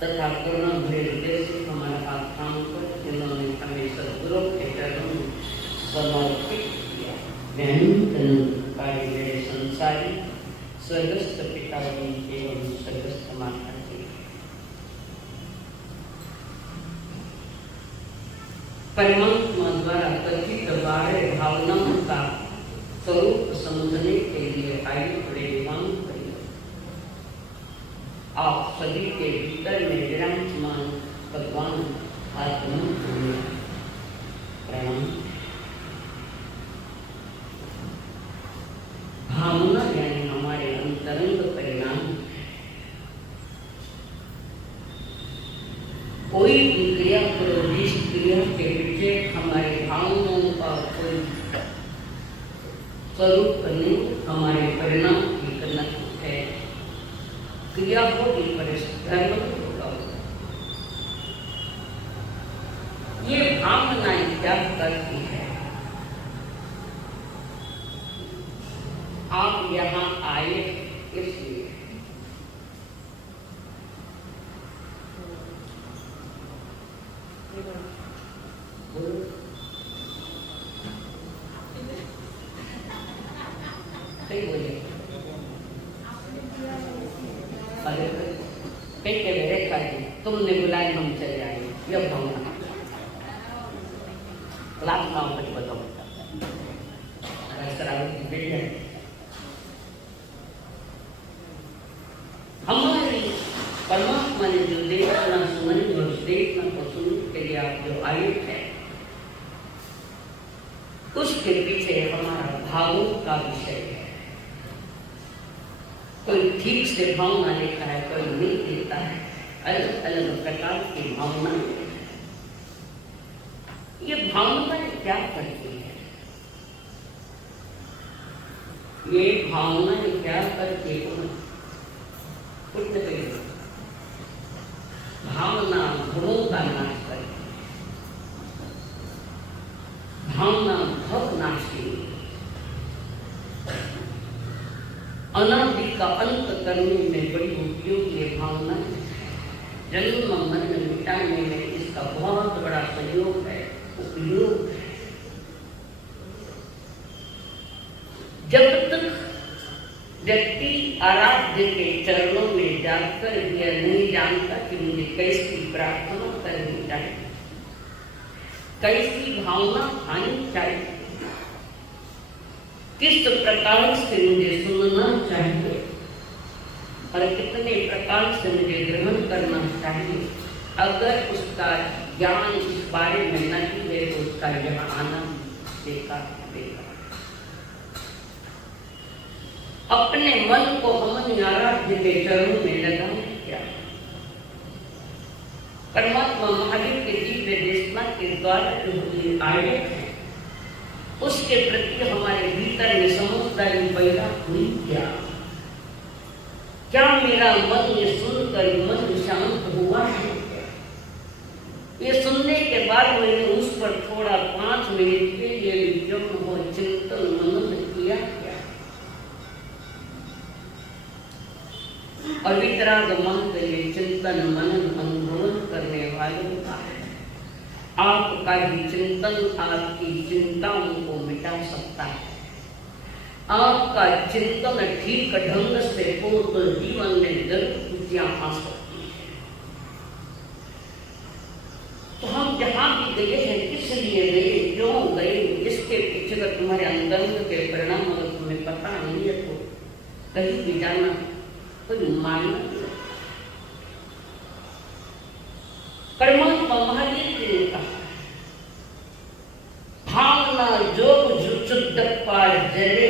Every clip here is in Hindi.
तथा करुणा भरे हृदय से हमारा हाथ थाम कर जिन्होंने हमें सद्गुरु के चरणों समर्पित किया। कार्य मेरे संसारी स्वर्गस्थ पिताजी एवं स्वर्गस्थ माता जी, परमात्मा द्वारा कथित 12 भावनाओं का स्वरूप समझने के लिए आयु परिवान करिए। आप सभी के भीतर में विराजमान भगवान आत्मा प्रणाम। भावना यानी हमारे अंतरंग परिणाम। कोई भी क्रिया करो, जिस क्रिया के पीछे हमारे भावनाओं का कोई स्वरूप नहीं, हमारे परिणाम की करना है। क्रिया होगी धर्म होगा। ये भावना क्या करती है? आप यहाँ आए इसलिए सही बोले। तुमने बुलाए हम चले आए, यह भावना क्लास ना हो बताओ। हमारी परमात्मा ने जो देखना सुनने और देखना को सुनने के लिए आप जो आयु है, उसके पीछे हमारा भावों का विषय है। कोई ठीक से भावना लिखा है, कोई नहीं देता है। अलग अलग प्रकार की भावना। ये भावना क्या करती है? ये भावना क्या करके कुछ भावना गुणों का नाश करती, भावना भव नाशी, अनादि का अंत करने में बड़ी उपयोगी है भावना। जन्म मरण मिटाने में इसका बहुत बड़ा सहयोग है, उपयोग है। जब तक व्यक्ति आराध्य के चरणों में जाकर यह नहीं जानता कि मुझे कैसी प्रार्थना करनी चाहिए, कैसी भावना आनी चाहिए, किस प्रकार से मुझे सुनना चाहिए और कितने प्रकार से मुझे ग्रहण करना चाहिए, अगर उसका ज्ञान इस बारे में नहीं है तो उसका यहाँ आना बेकार बेकार। अपने मन को हम आराध्य के चरणों में लगाएं क्या? परमात्मा महावीर के दिव्य देशना के द्वारा जो आए हैं उसके प्रति हमारे भीतर में समझदारी पैदा हुई क्या? क्या मेरा मन ये सुनकर मन शांत हुआ है? ये सुनने के बाद मैंने उस पर थोड़ा 5 मिनट के लिए विचरण हो चिंतन मनन किया क्या? और वितराग मन के लिए चिंतन मनन अनुभव करने वालों का है। आपका ही चिंतन आपकी चिंताओं को मिटा सकता है। आपका चिंतन ठीक ढंग से हो तो जीवन में जरूर खुशियां आ सकती है। तो हम जहां भी गए हैं किस लिए गए, क्यों गए, इसके पीछे का तुम्हारे अंदर के परिणाम अगर तुम्हें पता नहीं है तो कहीं भी जाना कोई मानना नहीं। परमात्मा महावीर ने कहा भावना जोग शुद्ध पार जले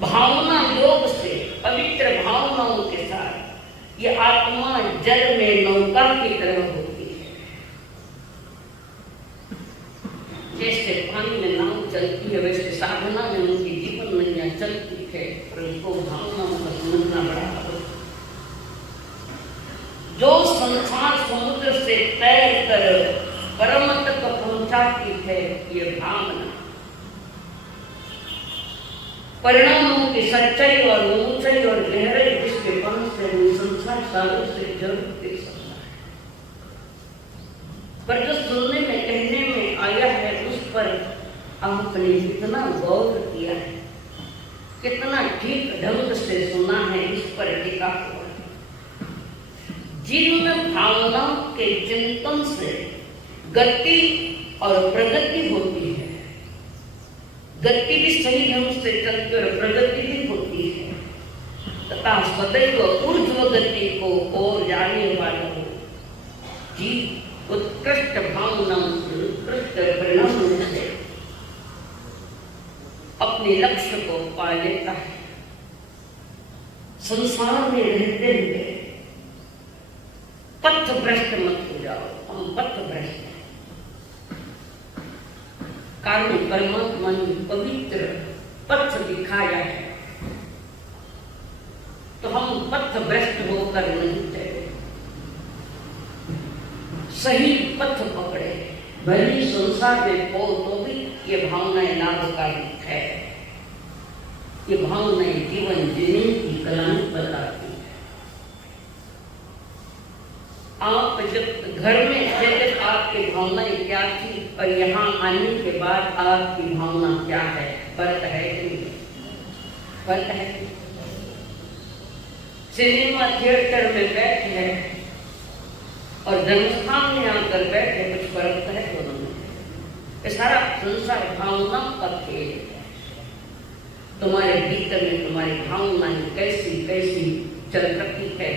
भावना योग से पवित्र भावनाओं के साथ ये आत्मा जल में नौका की तरह होती है। जैसे पानी में नाव चलती है वैसे साधना में उनकी जीवन नैया चलती है, और उनको भावनाओं का समझना बड़ा हो। जो संसार समुद्र से तैर कर परम तक पहुंचाती है ये भावना, परिणामों की सच्चाई और ऊंचाई और गहराई जिसके पास से संसार सालों से जरूर देख सकता है, पर जो सुनने में कहने में आया है उस पर आपने कितना गौर किया है, कितना ठीक ढंग से सुना है, इस पर टिका हुआ है। जिन भावनाओं के चिंतन से गति और प्रगति होती है, गति भी सही ढंग से चलती और प्रगति भी होती है, तथा सदैव ऊर्ध्व गति को और जाने वाला हो जीव उत्कृष्ट भावनाओं से उत्कृष्ट परिणाम से अपने लक्ष्य को पा लेता है। संसार में रहते हुए पथ भ्रष्ट मत हो जाओ। हम पथ भ्रष्ट हैं, कारण परमात्मा ने पवित्र पथ दिखाया है, तो हम पथ भ्रष्ट होकर नहीं चले, सही पथ पकड़े। भले संसार में हो तो भी ये भावनाएं लाभकारी है, ये भावनाएं जीवन जीने की कला बताती है। आप जब घर में थे जब आपकी भावनाएं क्या थी और यहाँ आने के बाद आपकी भावना क्या है, फर्क है कि नहीं? फर्क है। सिनेमा थिएटर में बैठे हैं और जन्मस्थान में आकर बैठे, कुछ फर्क है दोनों में? ये सारा संसार भावना का खेल है। तुम्हारे भीतर में तुम्हारी भावनाएं कैसी कैसी चल रही है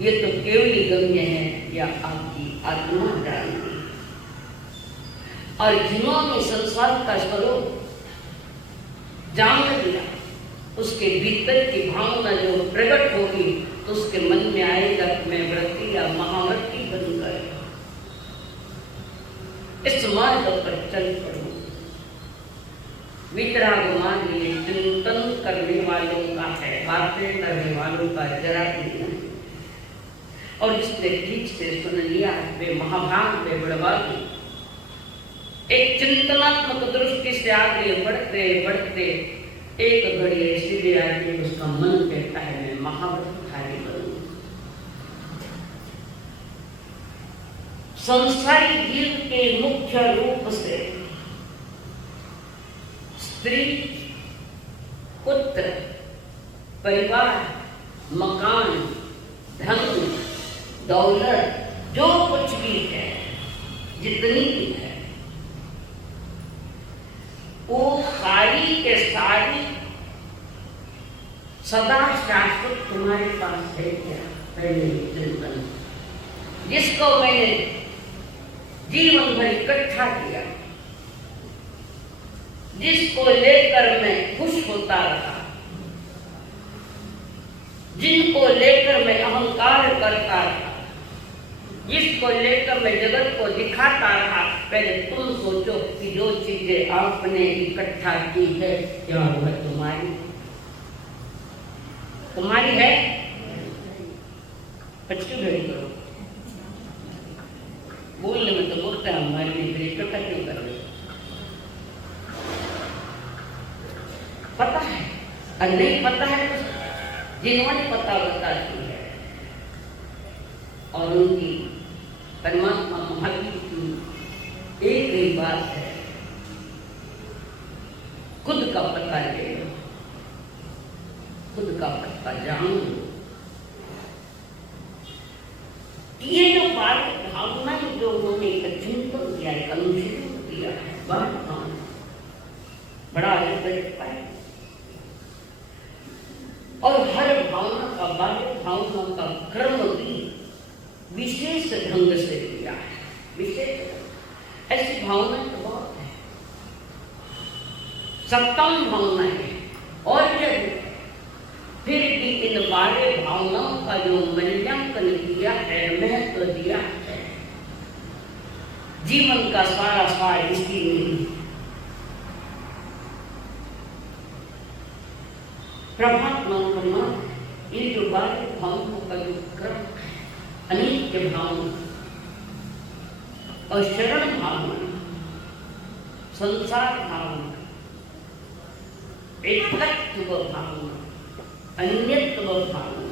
ये तो केवल गम्य है या आपकी आत्मा जानती है। और जिन्होंने संसार का स्वरूप जान लिया, उसके भीतर की भावना जो प्रकट होगी तो उसके मन में आएगा कि मैं व्रती या महाव्रती बनकर इस मार्ग पर चल पड़ूं। वितराग मार्ग ये चिंतन करने वालों का है, बातें करने वालों का जरा भी नहीं। और जिसने ठीक से सुन लिया वे महाभाग वे बड़भागी। एक चिंतनात्मक दृष्टि से आगे बढ़ते बढ़ते एक घड़ी ऐसी भी आती है उसका मन कहता है मैं महाव्रतधारी बनूं। संसारी जीव के मुख्य रूप से स्त्री, पुत्र, परिवार, मकान, धन, दौलत, जो कुछ भी है, जितनी भी है, वो सारी के सारी सदा शाश्वत तुम्हारे पास है क्या? पहले चिंतन, जिसको मैंने जीवन भर इकट्ठा किया, जिसको लेकर मैं खुश होता रहा, जिनको लेकर मैं अहंकार करता रहा, जिसको लेकर मैं जगत को दिखाता रहा, पहले तुम सोचो कि जो चीजें आपने इकट्ठा की है क्या वह तुम्हारी है? पच्चू भेड़ करो, बोलने में तो बोलते हैं हमारे लिए इकट्ठा क्यों कर रहे? पता है और नहीं पता है तो जिन्होंने पता बताती है। और उनकी परमात्मा महावीर की एक ही बात है, खुद का पता ले लो, खुद का पता जान लो। ये जो बात भावना जो उन्होंने एक चिंतन किया, एक अनुशीलन किया है, बड़ा आश्चर्य है। और हर भावना का बाह्य भावना का क्रम भी विशेष ढंग से किया है, विशेष। ऐसी भावना तो बहुत है, सत्तावन भावना है और फिर भी इन बाह्य भावनाओं का जो मूल्यांकन किया है, महत्व दिया है, जीवन का सारा सार इसी में परमात्मा ये जो बाह्य भावनाओं का जो क्रम, अनित्य भावना और शरण भावना, संसार भावना, एकत्व भावना, अन्यत्व भावना,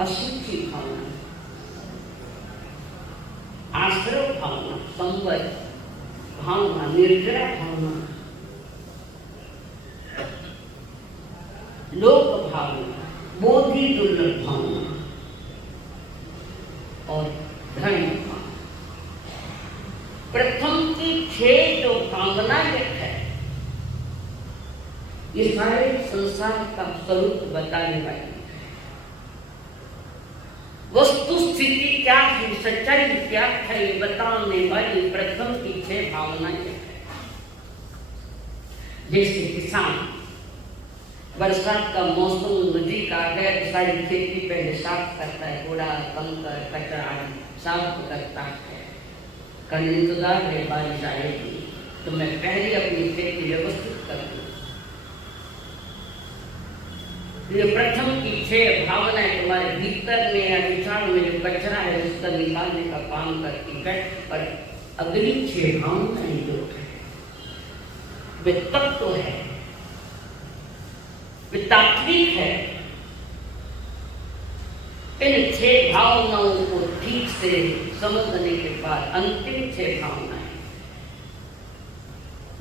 अशुद्धि भावना, आश्रय भावना, संवद भावना, निर्जरा भावना, लोक भावना, बोधि दुर्लभ भावना और धर्म भावना। प्रथम की 6 जो कामना है, ये सारे संसार का स्वरूप बताने वाली है। वस्तु स्थिति क्या है, सच्चाई क्या है, ये बताने वाली प्रथम की 6 भावनाएं है। जैसे किसान बरसात का मौसम नजदीक आ गया तो सारी खेती पहले साफ करता है, कूड़ा कंकर कचरा साफ करता है। कल इंतजार है बारिश आएगी तो मैं पहले अपनी खेती व्यवस्थित कर दूं। ये प्रथम की 6 भावनाएं तुम्हारे भीतर में या विचार में जो कचरा है उसका निकालने का काम करती है। और अगली 6 भावनाएं जो है वे तत्व है, वे तात्विक है। इन 6 भावनाओं को ठीक से समझने के बाद अंतिम 6 भावनाएं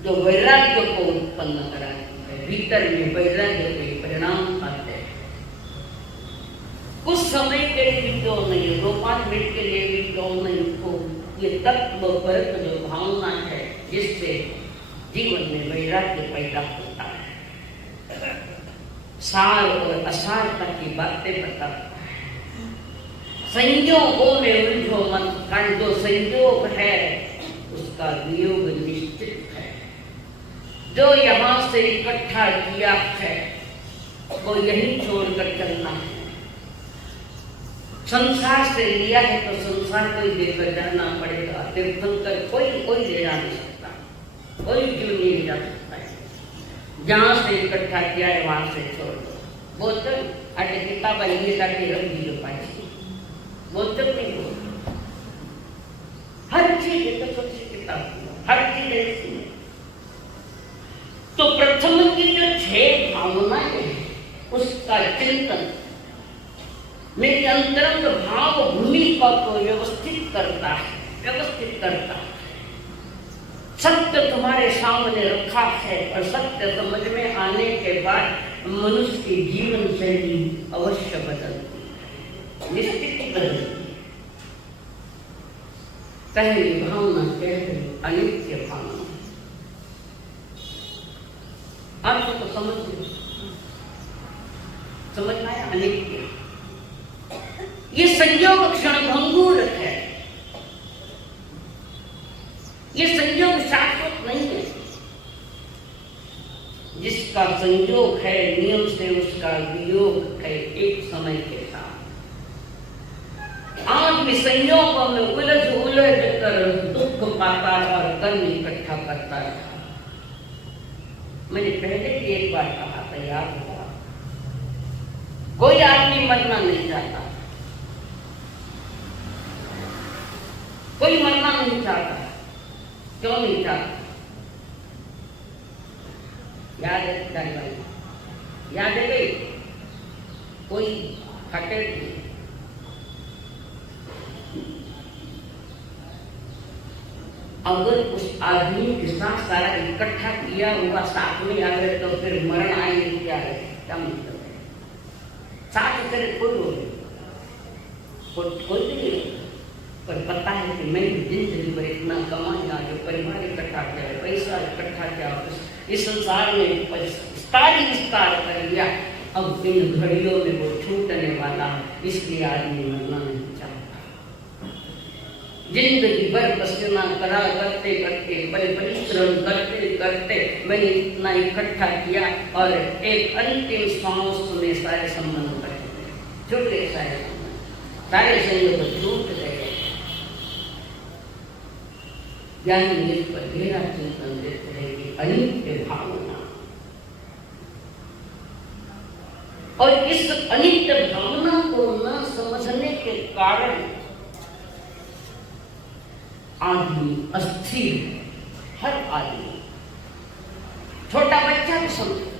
जो वैराग्य को उत्पन्न कराती है, भीतर में वैराग्य के परिणाम आते हैं। कुछ समय के लिए क्यों नहीं, 2-5 मिनट के लिए भी क्यों नहीं, तो ये तत्व परक जो भावना है जिससे जीवन में वैराग्य पैदा होता है, सार और असारता की बातें बताता है। संयोगों में उलझो मत, कारण जो संयोग है उसका वियोग निश्चित है। जो यहाँ से इकट्ठा किया है वो यही छोड़कर चलना है। संसार से लिया है तो संसार को ही देकर जाना पड़ेगा। तीर्थंकर कोई ले जा नहीं सकता, कोई क्यों नहीं ले जा सकता है। जहाँ से इकट्ठा किया है वहां से छोड़ दो। बोतल आटे किताब ये जाके रख दियो पाछी, बोतल नहीं बोल। हर चीज एक छोटी किताब, हर चीज ऐसी है। तो प्रथम की जो 6 भावनाएं हैं उसका चिंतन मेरी अंतरंग भाव भूमिका को व्यवस्थित करता है। सत्य तुम्हारे सामने रखा है और सत्य समझ में आने के बाद मनुष्य की जीवन शैली अवश्य बदलती है, निश्चित बदलती है। पहली भावना कहते अनित्य भावना। आपको तो समझ में आया? अनित्य ये संयोग क्षण भंगुर है, ये संयोग शाश्वत नहीं है। जिसका संयोग है नियम से उसका वियोग है एक समय के साथ। आज भी संयोगों में उलझ कर दुख पाता और कर्म इकट्ठा करता रहा। मैंने पहले भी एक बार कहा था, याद होगा, कोई आदमी मरना नहीं चाहता, कोई मरना नहीं चाहता। क्यों नहीं चाहता? याद है भाई? याद है भाई? कोई हटे नहीं। अगर उस आदमी के साथ सारा इकट्ठा किया हुआ साथ में आ गए तो फिर मरण आएंगे क्या है? क्या मतलब है? साथ तेरे कोई नहीं, पर पता है कि मैंने जिंदगी पर इतना कमाया, जो परिवार इकट्ठा किया, पैसा इकट्ठा किया, इस संसार में विस्तार कर लिया, अब इन घड़ियों में वो छूटने वाला है। इसलिए आदमी मरना नहीं चाहता। जिंदगी भर पसीना करा करते परिश्रम करते मैंने इतना इकट्ठा किया और एक अंतिम सांस में सारे संबंध कटे, छोटे सारे संबंध छूट गए। ज्ञानी इस पर गहरा चिंतन देते हैं कि अनित्य भावना, और इस अनित्य भावना को न समझने के कारण आदमी अस्थिर है। हर आदमी, छोटा बच्चा भी समझो,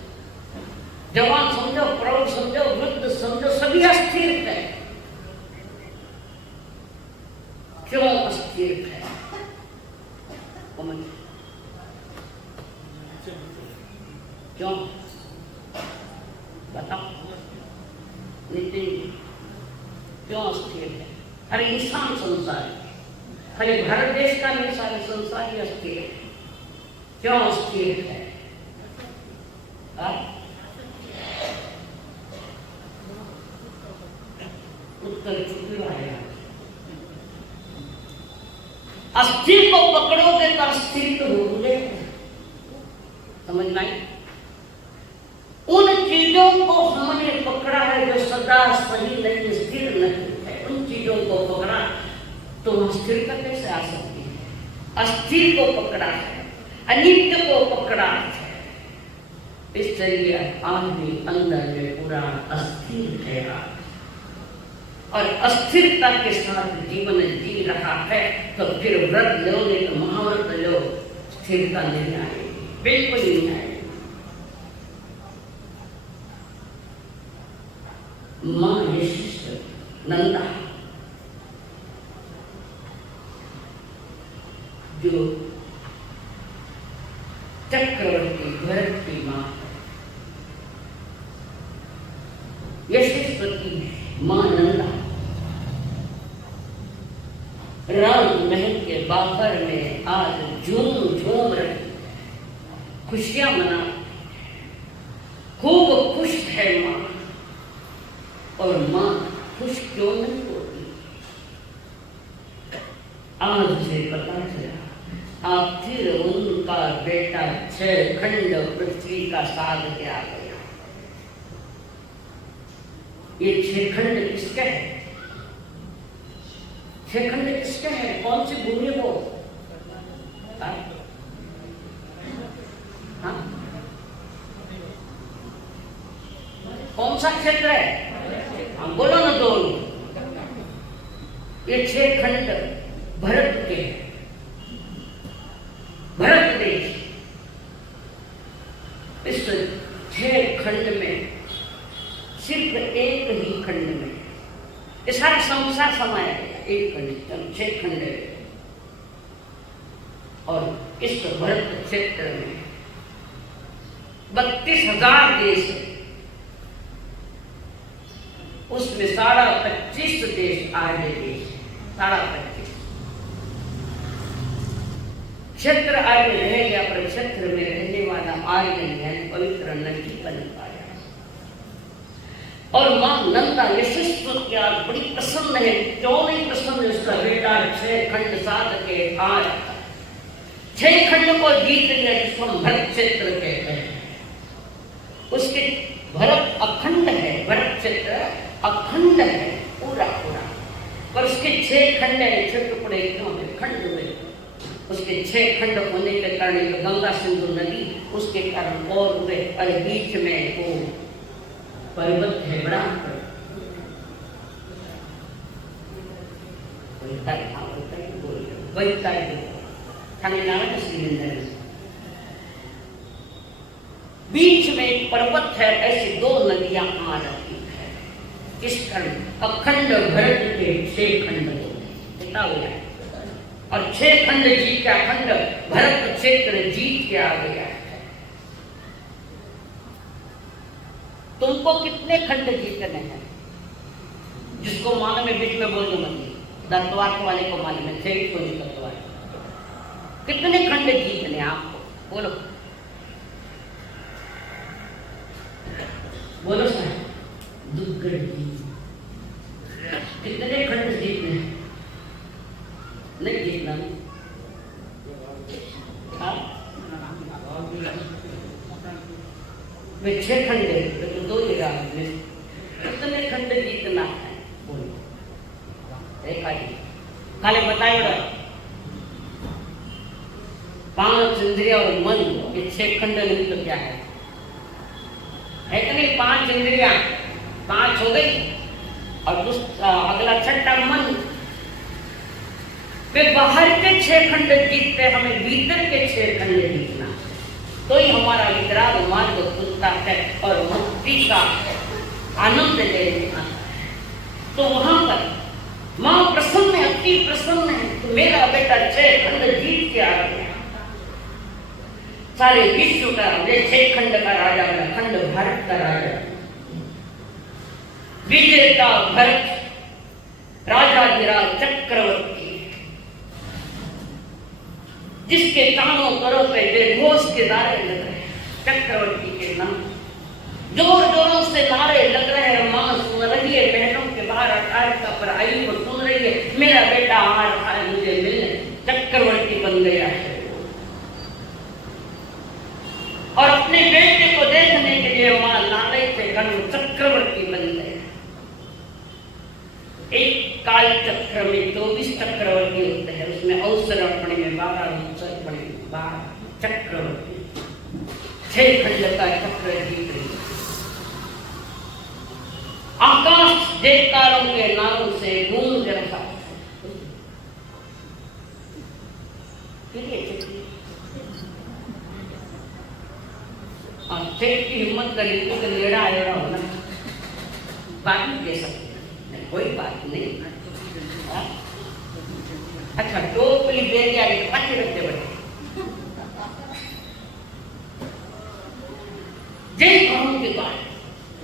जवान समझो, प्रौढ़ समझो, वृद्ध समझो, सभी अस्थिर है। क्यों अस्थिर है? क्यों बताओ नितिन, क्यों अस्थिर है? हर इंसान संसार, खाली भारत देश का नहीं, सारे संसार ही अस्थिर है। क्यों अस्थिर है? उत्तर चुप आया। अस्थिर को पकड़ोगे तो अस्थिर तो होंगे। समझ में आई? उन चीजों को हमने पकड़ा है जो सदा सही नहीं, स्थिर नहीं है। उन चीजों को पकड़ा तो स्थिरता कैसे आ सकती है? अस्थिर को पकड़ा है, अनित्य को पकड़ा है। इसलिए आदमी अंदर में पूरा अस्थिर है और अस्थिरता के साथ जीवन जी रहा है। तो फिर व्रत लो नहीं तो महाव्रत लो, स्थिरता नहीं आएगी, बिल्कुल नहीं आएगी। मां यशिष्ठ नंदा जो चक्रवर्ती भरत की मां, यशिष्ठ की मां नंदा राजमहल के बाहर में आज झूम रही, खुशियां मना, खूब खुश है मां। और मां खुश क्यों नहीं होती? आज से पता चला आखिर उनका बेटा 6 खंड पृथ्वी का साध के आ गया। ये 6 खंड किसके है? छह खंड किसके हैं? कौन सी भूमि वो? हाँ? कौन सा क्षेत्र है? हम बोलो ना दोनों। ये छह खंड भरत के, भरत देश। इस छह खंड में सिर्फ एक ही खंड में ये सारा संसार समाया गया, एक खंड, छह खंड है। और इस भरत क्षेत्र में 32,000 देश है। उसमें 25 देश आर्य देश, 25 क्षेत्र आर्य रह गया, पर क्षेत्र में रहने वाला आर्य नहीं, पवित्र नहीं बन पाया। और मां नंदा यशस्व क्या बड़ी प्रसन्न है। क्यों नहीं प्रसन्न? उसका बेटा 6 खंड साध के आया, 6 खंड को जीत गया, जिसको भरत क्षेत्र कहते हैं। उसके भरत अखंड है, भरत क्षेत्र अखंड है पूरा पूरा, पर उसके 6 खंड है, 6 टुकड़े क्यों है? खंड हुए। उसके 6 खंड होने के कारण गंगा सिंधु नदी उसके कारण और हुए, और बीच में वो पर्वत है बड़ा, बीच में एक पर्वत है। ऐसी 2 नदियां आ रही है। किस खंड? अखंड भरत के 6 खंड हो गया, और 6 खंड जीत के अखंड भरत क्षेत्र जीत के आ गया है। तुमको कितने खंड जीतने हैं? जिसको मालूम है बीच में बोल दो मत, दत्तवाद वाले को मालूम है, दत्तवाद कितने खंड जीतने आपको? बोलो बोलो सर। दुग्गड़ जीत, कितने खंड जीतने? नहीं जीतना। वे 6 खंड है, तो 2 जगह कितने खंड जीतना है? बोलो। देखा जी काले बताए 5 इंद्रिया और मन, ये 6 खंड नहीं तो क्या है? है कि नहीं? 5 इंद्रिया 5 हो गई, और अगला 6ठा मन। वे बाहर के 6 खंड जीतते, हमें भीतर के 6 खंड जीतना, तो ही हमारा वितराग मार्ग खुलता है और मुक्ति का आनंद लेने आता है। तो वहां पर मां प्रसन्न है, अति प्रसन्न है। तो मेरा बेटा 6 खंड जीत के आ गया, सारे विश्व का 6 खंड का राजा बना, खंड भारत का राजा, विजेता भरत, राजाधिराज चक्रवर्ती, जिसके चारों तरफ पे घोष के नारे लग रहे हैं, चक्रवर्ती के नाम जोर जोरों से नारे लग रहे हैं। मां सुन रही है, बहनों के बाहर अटारिका पर आई वो सुन रही है, मेरा बेटा आ रहा है मुझे मिलने, चक्रवर्ती बन गया है। और अपने बेटे को देखने के लिए मां लालच से चक्रवर्ती बन गए। एक काल चक्र में 24 चक्रवर्ती होते हैं, उसमें अवसरपणे में 12 अवसरपणे में 12 चक्रवर्ती, 6 खंड का चक्र जीत रही। आकाश देवतारों के नारों से गूंज रहा। सेठ की हिम्मत करी तो लेड़ा आया होना, बात नहीं दे सकते, कोई बात नहीं। अच्छा टोपली दे दिया, पाछे रखते बड़े जय कौन के बाद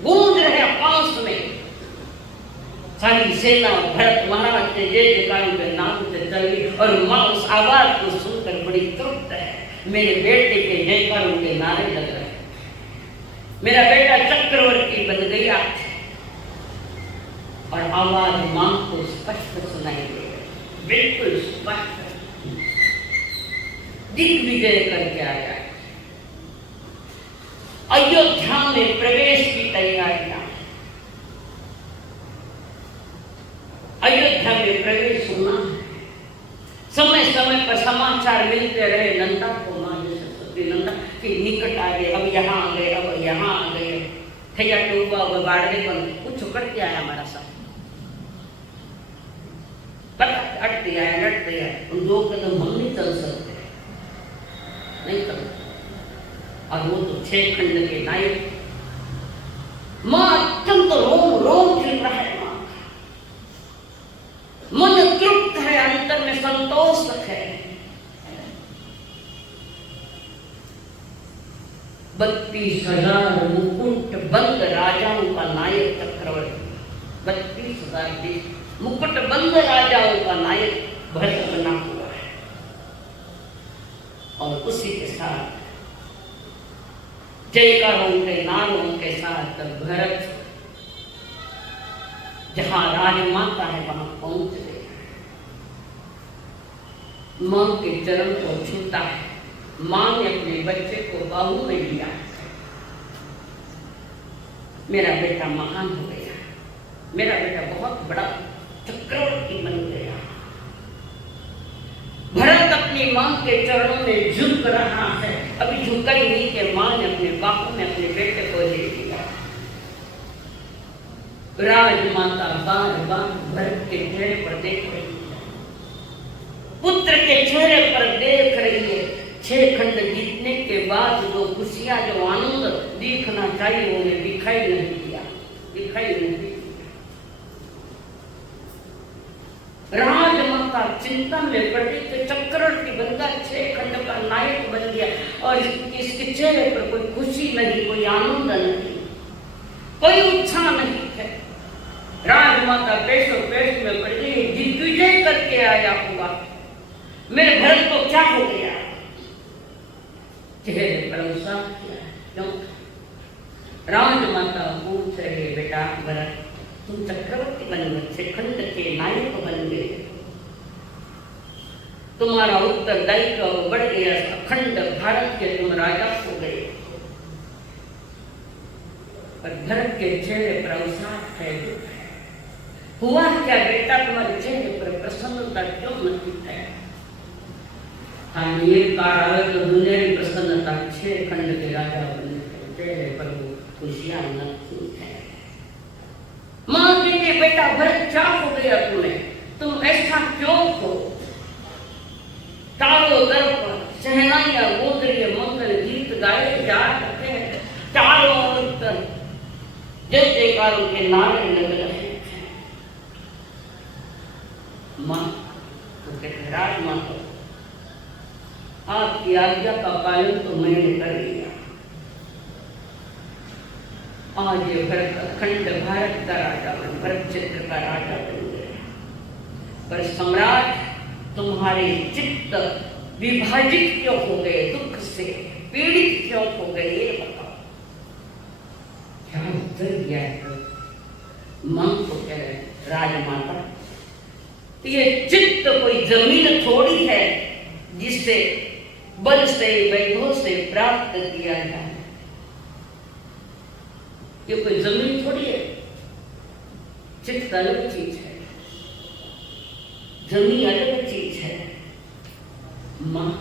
गूंज रहे आकाश में। सारी सेना भरत महाराज के जय जयकारों के नाम से चली, और मां उस आवाज को सुनकर बड़ी तृप्त है। मेरे बेटे के जयकारों के नारे लग रहे, मेरा बेटा चक्रवर्ती बन गया। और आवाज मां को स्पष्ट सुनाई दे रही, बिल्कुल स्पष्ट, दिग्विजय करके आया। अयोध्या में प्रवेश की तैयारियां, अयोध्या में प्रवेश होना है। समय समय पर समाचार मिलते रहे नंदा को, माँ सरस्वती नंदा कि निकट आ गए, अब यहाँ आ गए, अब यहाँ आ गए, थैया टूबा बाड़े पर कुछ करते आया हमारा साथ, अटते आए। उन 2 कदम हम नहीं चल सकते, नहीं चल। और वो तो 6 खंड के नायक, माँ अत्यंत रोम रोम खिल रहा है, मन तृप्त है, अंतर में संतोष है। 32,000 मुकुट बंद राजाओं का नायक चक्रवर्ती, 32,000 मुकुट बंद राजाओं का नायक भरत बना हुआ है। और उसी के साथ जयकारों के नारों के साथ भरत जहां राजमाता है वहां पहुंच गए, मां के चरण को छूता है। मां ने अपने बच्चे को बाहू में लिया, मेरा बेटा महान हो गया, मेरा बेटा बहुत बड़ा चक्रवर्ती बन गया। भरत अपनी मां के चरणों में झुक रहा है, अभी झुका ही नहीं कि मां ने अपने बापू में अपने बेटे को ले लिया। राजमाता बार बार भरत के चेहरे पर देख रही है, पुत्र के चेहरे पर देख रही है। 6 खंड जीतने के बाद जो खुशियां, जो आनंद दिखना चाहिए उन्हें दिखाई नहीं दिया, दिखाई नहीं दिया। राजमाता चिंता में पड़ गई कि चक्रवर्ती बन गया, 6 खंड का नायक बन गया और इसके चेहरे पर कोई खुशी नहीं, कोई आनंद नहीं, कोई उत्साह नहीं है। राजमाता पेशो पेश में पड़ गई, दिग्विजय करके आया हुआ, मेरे भरत को क्या हो गया? चेहरे पर उत्साह किया, क्यों? राजमाता पूछ रहे, बेटा भरत तुम चक्रवर्ती बन गए, 6 खंड के नायक बन गए, तुम्हारा उत्तरदायित्व बढ़ गया, अखंड भारत के तुम राजा हो गए। पर भरत के चेहरे पर उत्साह है, दुख है। हुआ क्या बेटा, तुम्हारे चेहरे पर प्रसन्नता क्यों नहीं है? हाँ, ये कारण तो दुनिया की प्रसन्नता, 6 खंड के राजा बने, चेहरे पर वो खुशियां नहीं है। मां कहती, बेटा भरत क्या हो गया तुम्हें, तुम ऐसा क्यों हो? चारों तरफ शहनाइयां गूंज रही है, मंगल गीत गाए जा रहे हैं, चारों ओर जय जयकारों के नारे लग रहे हैं। मां तो कहते, राजमाता आपकी आज्ञा का पालन तो मैंने कर लिया, आज ये भरत अखंड भारत का राजा बन, भरत क्षेत्र का राजा बन गया। पर सम्राट तुम्हारे चित्त विभाजित क्यों हो गए, दुख से पीड़ित क्यों हो गए, ये बताओ। क्या उत्तर दिया है? मां को कह रहे, राजमाता ये चित्त कोई जमीन थोड़ी है जिससे बल से वैभव से प्राप्त किया जाए, ये कोई जमीन थोड़ी है। चित्त अलग चीज है, जमीन अलग चीज है। मां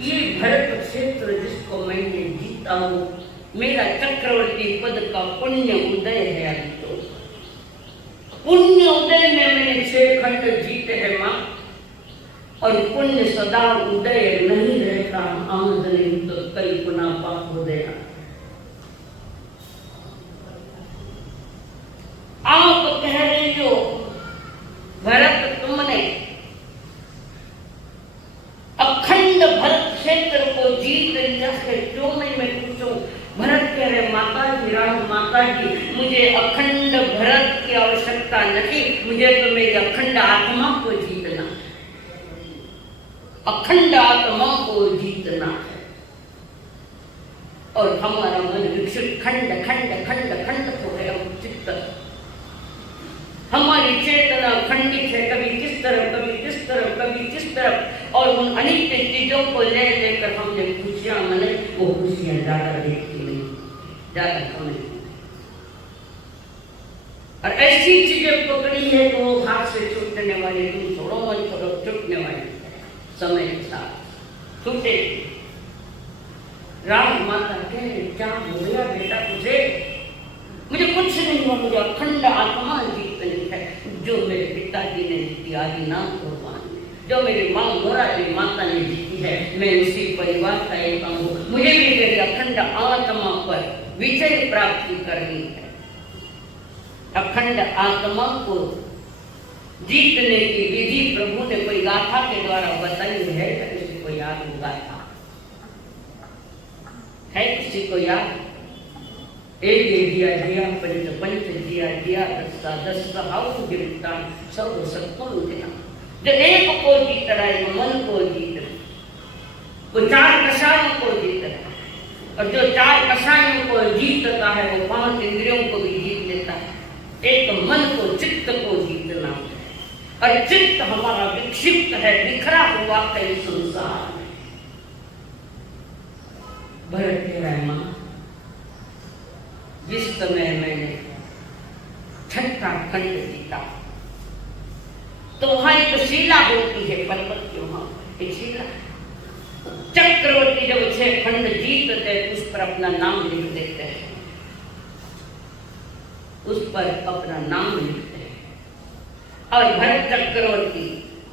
ये भरत क्षेत्र जिसको मैंने जीता हूं, मेरा चक्रवर्ती पद का पुण्य उदय है। अभी तो पुण्य उदय में मैंने 6 खंड जीते हैं मां, और पुण्य सदा उदय नहीं रहता, आमदनी तो कई गुना पाप उदय। आप कह रही हो भरत तुमने अखंड भरत क्षेत्र को जीत लिया है, क्यों नहीं मैं पूछूं? भरत कह रहे, माता जी, माता जी मुझे अखंड भरत की आवश्यकता नहीं, मुझे तो मेरी अखंड आत्मा को जीतना, अखंड आत्मा को जीतना है। और हमारा मन विकसित खंड खंड खंड खंड हो गया, चित्त हमारी चेतना खंडित है, कभी किस तरफ कभी किस तरफ कभी किस तरफ, और उन अनित्य चीजों को ले लेकर हमने खुशियां मनाई, वो खुशियां ज्यादा देखती नहीं, ज्यादा कम नहीं। और ऐसी चीजें पकड़ी है तो वो हाथ से छूटने वाली, तुम छोड़ो मत छोड़ो, छूटने वाली समय के साथ छूटे। राम माता कहे क्या हो गया बेटा तुझे? मुझे कुछ नहीं हुआ, मुझे अखंड आत्मा जीतनी है। जो मेरे पिताजी ने जीती आदिनाथ भगवान ने, जो मेरी माँ मोरारी माता ने जीती है, मैं उसी परिवार का एक अंग हूँ। मुझे भी मेरी अखंड आत्मा पर विजय प्राप्ति करनी है। अखंड आत्मा को जीतने की विधि प्रभु ने कोई गाथा के द्वारा बताई है। किसी को याद हो गाथा है? किसी को याद? एक दिया दिया पंच पंच दिया दिया दस्ता दस्ता हाउ गिरता सब सत्पुर देना। जो एक को जीत रहा है, मन को जीत रहा है, वो चार कषायों को जीत रहा है। और जो चार कषायों को जीतता है वो 5 इंद्रियों को भी जीत लेता है। एक मन को, चित्त को जीतना है। और चित्त हमारा विक्षिप्त है, बिखरा हुआ कई संसार में। भरत कह रहा है मां, जिस समय मैंने छठा खंड जीता तो वहां एक शिला होती है, पर्वत के वहां एक शिला। चक्रवर्ती जब 6 खंड जीतते उस पर अपना नाम लिख देते हैं, उस पर अपना नाम लिखते हैं। और भरत चक्रवर्ती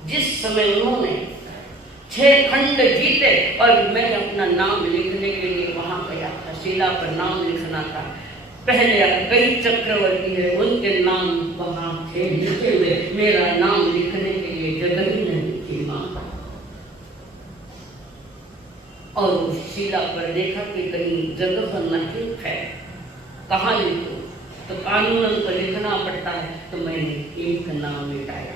जिस समय उन्होंने 6 खंड जीते और मैं अपना नाम लिखने के लिए वहां गया था, शिला पर नाम लिखना था। पहले कई चक्रवर्ती है, उनके नाम वहां थे लिखे हुए, मेरा नाम लिखने के लिए जगह ही नहीं थी मां। और उस शिला पर देखा कि कहीं जगह नहीं है, कहाँ लिखो? तो कानूनन तो लिखना पड़ता है, तो मैंने एक नाम मिटाया।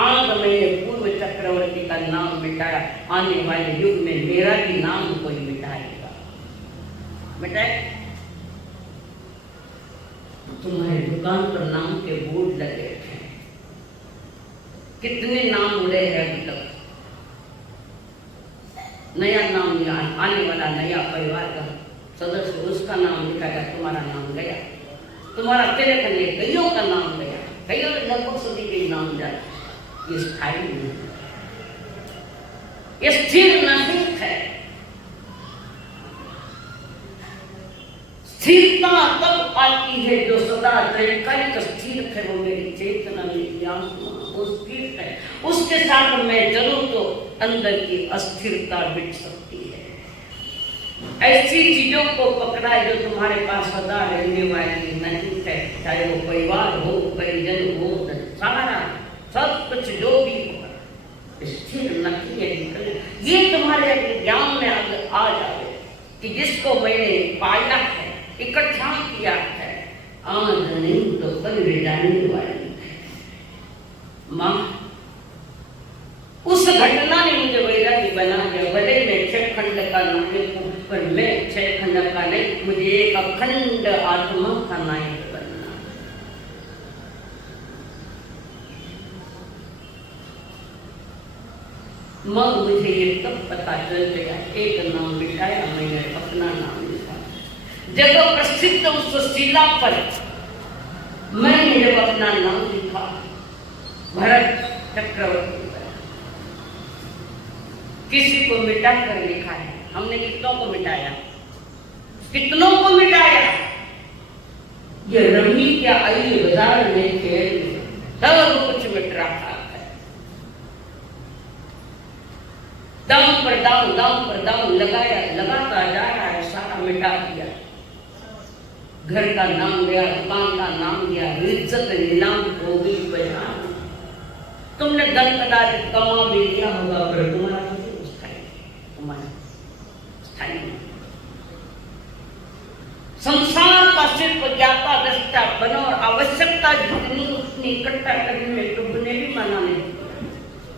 आज मैंने पूर्व चक्रवर्ती का नाम मिटाया, आने वाले युग में मेरा भी नाम कोई मिटाएगा। मिटाए? तुम्हारे दुकान पर नाम के बोर्ड लगे थे, कितने नाम उड़े हैं अभी तक। नया नाम लिया, आने वाला नया परिवार का सदस्य, उसका नाम लिखा गया, तुम्हारा नाम गया। तुम्हारा तेरे कन्या कईयों का नाम गया, कईयों लगभग सभी के नाम जाए। ये स्थायी नहीं है, ये स्थिर नहीं है। स्थिरता तब आती है जो सदा त्रैकालिक स्थिर है, वो मेरी चेतना, मेरी आत्मा, वो स्थिर है। उसके साथ मैं चलूं तो अंदर की अस्थिरता मिट सकती है। ऐसी चीजों को पकड़ा जो तुम्हारे पास सदा रहने वाली नहीं है, चाहे वो परिवार हो, परिजन हो, सारा सब कुछ जो भी हो, स्थिर नहीं है। ये तुम्हारे ज्ञान में अगर आ जाए कि जिसको मैंने पाया है, इकट्ठा किया है, आज नहीं तो कल वे जाने वाली है। मां, उस घटना ने मुझे वैरागी बना दिया। भले मैं 6 खंड का नायक हूं, पर मैं 6 खंड का नहीं, मुझे एक अखंड आत्मा का नायक बनना। मां, मुझे ये तब पता चल गया, एक नाम मिटाया मैंने, अपना नाम लिखा। जब प्रसिद्ध उस शिला पर मैंने जब अपना नाम लिखा, भरत चक्रवर्ती, किसी को मिटा कर लिखा है। हमने कितनों को मिटाया? कितनों को मिटाया? ये रमी क्या आई बाजार में खेल में सब कुछ मिट रहा है। दाम पर दाम लगाया, लगाता जा रहा है, सारा मिटा दिया। घर का नाम गया, दुकान का नाम गया, इज्जत नीलाम हो गई बयान। तुमने धन पदार्थ कमा भी लिया होगा, पर तुम्हारा स्थायी संसार का सिर्फ ज्ञाता दृष्टा बनो और आवश्यकता जितनी उतनी इकट्ठा करने में प्रभु ने भी मना नहीं।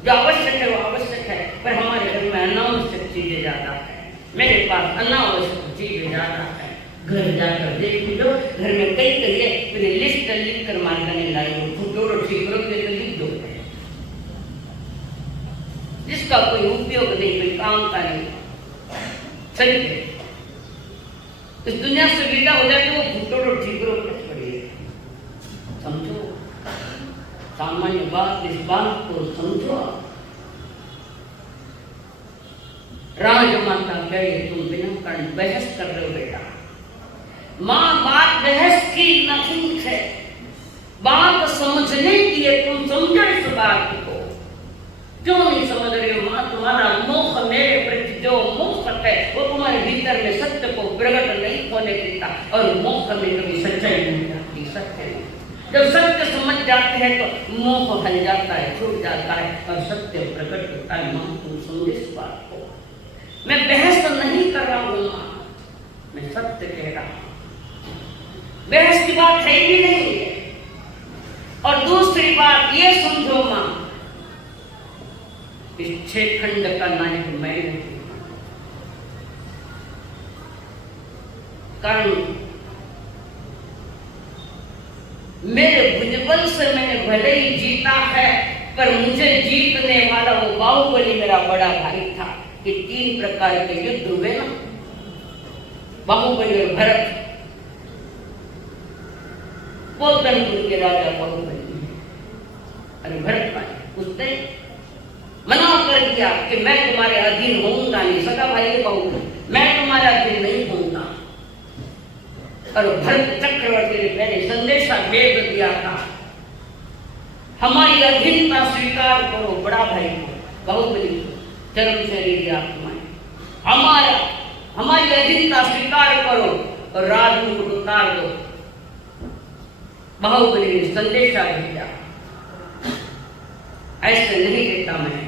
जो आवश्यक है वो आवश्यक है, पर हमारे घर में अनावश्यक चीजें ज्यादा है। मेरे पास अनावश्यक चीजें ज्यादा है। घर जाकर देख लो, घर में कई करिए, मैंने लिस्ट लिख कर मार्गने लाई हो, फुटोरो ठीक रखते तो लिख दो, जिसका कोई उपयोग नहीं, कोई काम का नहीं। सही है, इस दुनिया से विदा हो जाते वो फुटोरो ठीक रखते पड़े। सामान्य बात, इस बात को समझो। राजमाता कहे तुम बिना कारण बहस कर रहे हो बेटा। माँ बात बहस की नहीं है, बात समझने की है। तुम समझो इस बात को, क्यों नहीं समझ रहे हो माँ? तुम्हारा मोह मेरे प्रति जो मोह है वो तुम्हारे भीतर में सत्य को प्रकट नहीं होने देता, और मोह में कभी सच्चाई नहीं आती, सत्य नहीं। जब सत्य समझ जाते हैं तो मोह हल जाता है, छूट जाता है और सत्य प्रकट होता है। माँ तुम समझो इस बात को, मैं बहस नहीं कर रहा हूँ माँ, मैं सत्य कह रहा हूँ, बहस की बात है भी नहीं है। और दूसरी बात ये समझो माँ, इस 6 खंड का नायक मैं नहीं, कारण मेरे भुजबल से मैंने भले ही जीता है, पर मुझे जीतने वाला वो बाहुबली मेरा बड़ा भाई था। कि 3 प्रकार के युद्ध हुए ना, बाहुबली और भरत। पोतनपुर के राजा बाहुबली अरे भरत भाई, उसने मना कर दिया कि मैं तुम्हारे अधीन होऊंगा नहीं। सगा भाई बाहुबली, मैं तुम्हारे अधीन नहीं होऊंगा। और भरत चक्रवर्ती ने पहले संदेशा भेज दिया था, हमारी अधीनता स्वीकार करो। बड़ा भाई को, बाहुबली को जन्म से ले दिया तुम्हारे, हमारी अधीनता स्वीकार करो और राजमुकुट उतार दो। बाहुबली ने संदेशा भेजा, ऐसे नहीं देता मैं,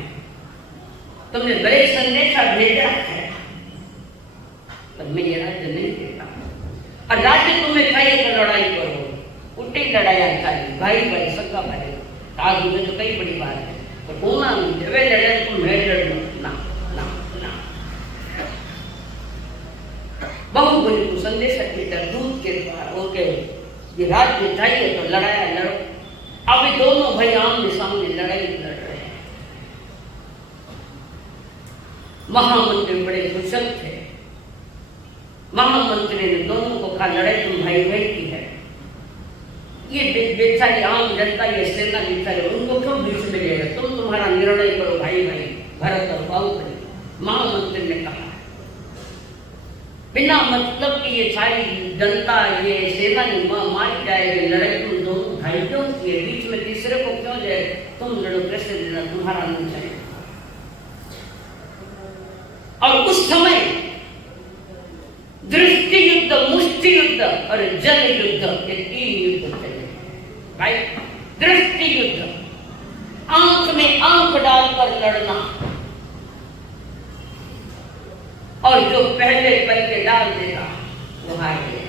तुमने बड़े संदेशा भेजा है पर मैं ये राज्य नहीं देता। और राज्य तुम्हें चाहिए तो लड़ाई करो, उल्टी लड़ाइयाँ चाहिए, भाई भाई सगा भाई। आज में तो कई बड़ी बात है, पर होना नहीं, वे लड़े तुम मैं लड़ना ना ना ना। बाहुबली को संदेशा भेजा दूत के द्वारा, ओके ये राज्य चाहिए तो लड़ाया लड़ो। अभी दोनों भाई आमने सामने लड़ाई लड़ रहे हैं। महामंत्री बड़े कुशल थे, महामंत्री ने दोनों को कहा लड़ाई तुम भाई भाई की है। ये बेचारी आम जनता, ये सेना बेचारे, उनको क्यों बीच में ले रहे? तुम तुम्हारा निर्णय करो भाई भाई, भरत और बाहुबली। महामंत्री ने कहा बिना मतलब कि ये सारी जनता, ये सेना मारी जाएगी, लड़ाई तुम दोनों भाई क्यों किए? बीच में तीसरे को क्यों जाए? तुम लड़ो, कैसे देना, तुम्हारा नहीं चाहिए। और उस समय दृष्टि युद्ध, मुष्टि युद्ध और जल युद्ध, ये 3 युद्ध चले भाई। दृष्टि युद्ध, आंख में आंख डालकर लड़ना, और जो पहले पलके डाल देगा वो हार गया।